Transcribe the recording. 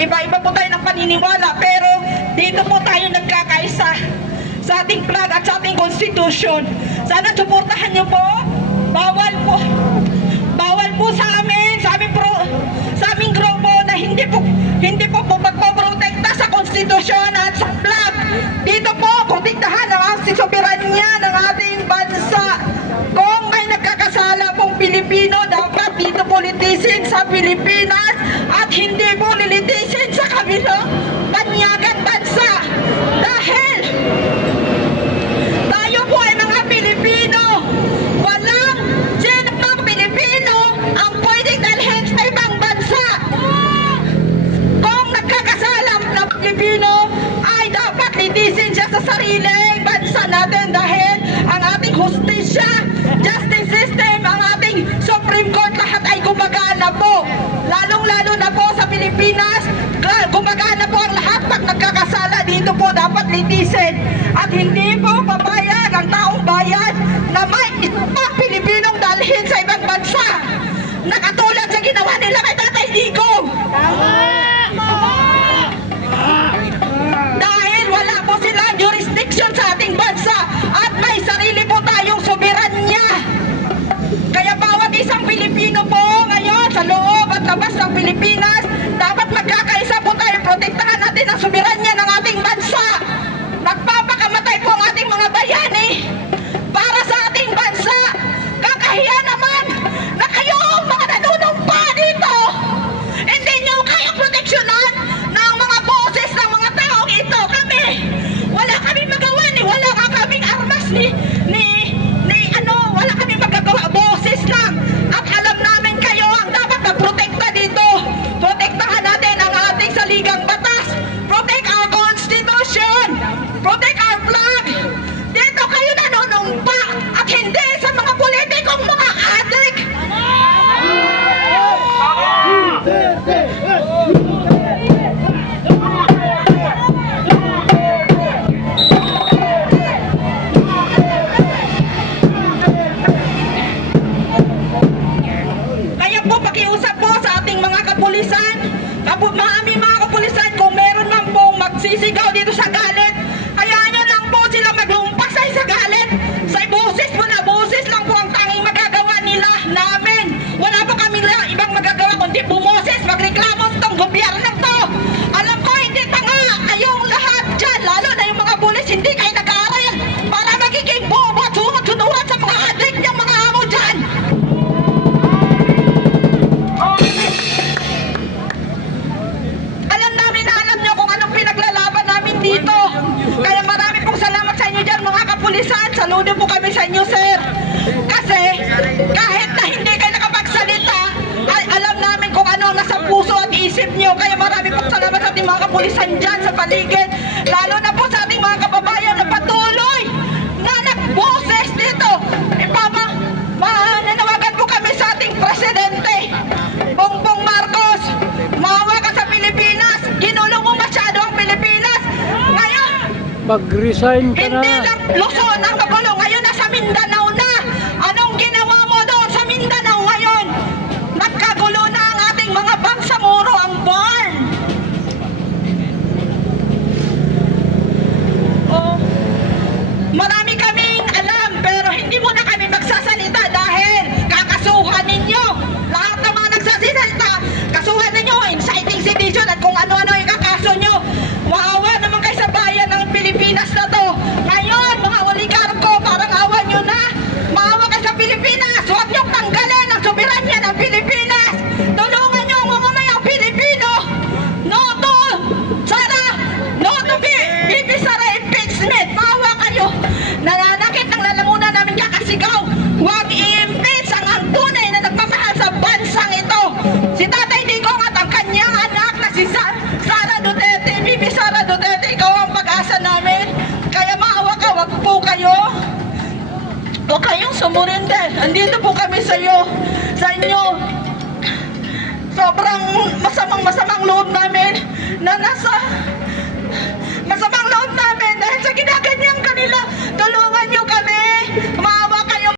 iba-iba po tayo ng paniniwala, pero dito po tayo nagkakaisa sa ating flag at sa ating constitution. Sana suportahan niyo po. Bawal po sa amin, sa aming grupo na hindi po magpoprotekta sa konstitusyon at sa flag. Dito po, protektahan ang soberanya ng ating bansa. Kung may nagkakasala pong Pilipino, dapat dito po litisin sa Pilipinas at hindi po lilitisin sa kabilang banyagang bansa. Dahil tayo po ay mga Pilipino. Walang sino pang Pilipino ang pwedeng dalhin sa ibang bansa. Kung nagkakasala ng Pilipino, ay dapat litisin siya sa sariling bansa natin dahil ang ating hustisya, justice system, ang ating Supreme Court, lahat ay gumagana po. Lalong-lalo na po sa Pilipinas, gumagana po ang lahat. Pag nagkakasala dito po dapat litisin. At hindi po papayag ang taong bayan na may isang Pilipinong dalhin sa ibang bansa na katulad sa ginawa nila kay Tatay Digong. Dahil wala po silang jurisdiction sa ating bansa at may sarili po tayong soberanya. Kaya bawat isang Pilipino po ngayon sa loob at labas ng Pilipinas, dapat magkakaisa po tayo, protektahan natin ang soberanya ng ating bansa. Nagpapakamatay po ang ating mga bayani para sa ating bansa. Kakahiya naman na kayo mga nanunumpa dito, hindi nyo kayang proteksyonan ng mga boses ng mga taong ito. Wala kami magawa wala ka kaming armas wala kami magagawa, boses lang. At alam namin kayo ang dapat magprotekta dito. Protektahan natin ang ating saligang batas. Protect our constitution. Protect our flag. Dito kayo nanunumpa at hindi sa mga politikong mga adik. Kaya po pakiusap po sa ating mga kapulisan, mga kapulisan, kung meron man pong magsisigaw dito sa galit, hayaan nyo lang po sila maglumpasay sa galit. Sa boses po na boses lang po ang tanging magagawa nila namin. Wala pa kami ibang magagawa kundi bumoses, magreklamo sa itong gobyerno to. Alam ko hindi tanga kayong lahat dyan, lalo na yung mga pulis, hindi kayo nag-aaral para magiging bobo at sunod-sunuran sa mga adik niyang mga amo dyan. Alam namin na alam nyo kung anong pinaglalaban namin dito. Kaya marami pong salamat sa inyo dyan mga kapulisan. Saludo po kami sa inyo, sir. Kasi kahit na hindi kayo nakapagsalita, ay alam namin kung ano ang nasa puso at isip nyo. Kaya marami pong salamat sa ating mga kapulisan dyan sa paligid. Lalo na po sa ating mga kababayan na patuloy na nagboses dito. Nanawagan po kami sa ating presidente, Bongbong Marcos. Maawa ka sa Pilipinas. Ginulong mo masyado ang Pilipinas. Ngayon, Mag-resign ka hindi na. lang Luzon ang magulo. Ngayon nasa Mindanao na. Anong ginawa mo doon sa Mindanao ngayon? Nagkagulo na ang ating mga bangsamoro, ang barn. Oh, marami kaming alam pero hindi mo na kami magsasalita dahil kakasuhan ninyo. Lahat ng mga nagsasalita, kasuhan ninyo, inciting sedition at kung ano-ano yung kakaso nyo. Maawa naman kayo sa bayan ng Pilipinas na to. Ngayon, mga oligarko, parang awa nyo na. Maawa kayo sa Pilipinas. Huwag niyong tanggalin ang soberanya ng Pilipinas. Tulungan nyo ang mamamayang Pilipino. No to Sara, no to Bibi Sara impeachment. Maawa kayo. Nananakit ng lalamunan namin kakasigaw. Huwag i-impeach ang tunay na nagmamahal sa bansang ito. Si Tatay Digong at ang kanyang anak na si Sara Duterte, Bibi Sara Duterte, ikaw ang pag-asa namin. Kaya maawa ka, wag po kayo. Huwag kayong sumurinde. Andito po kami sa inyo. Sobrang masamang loob namin na masamang loob namin dahil sa ginaganyan kanila. Tulungan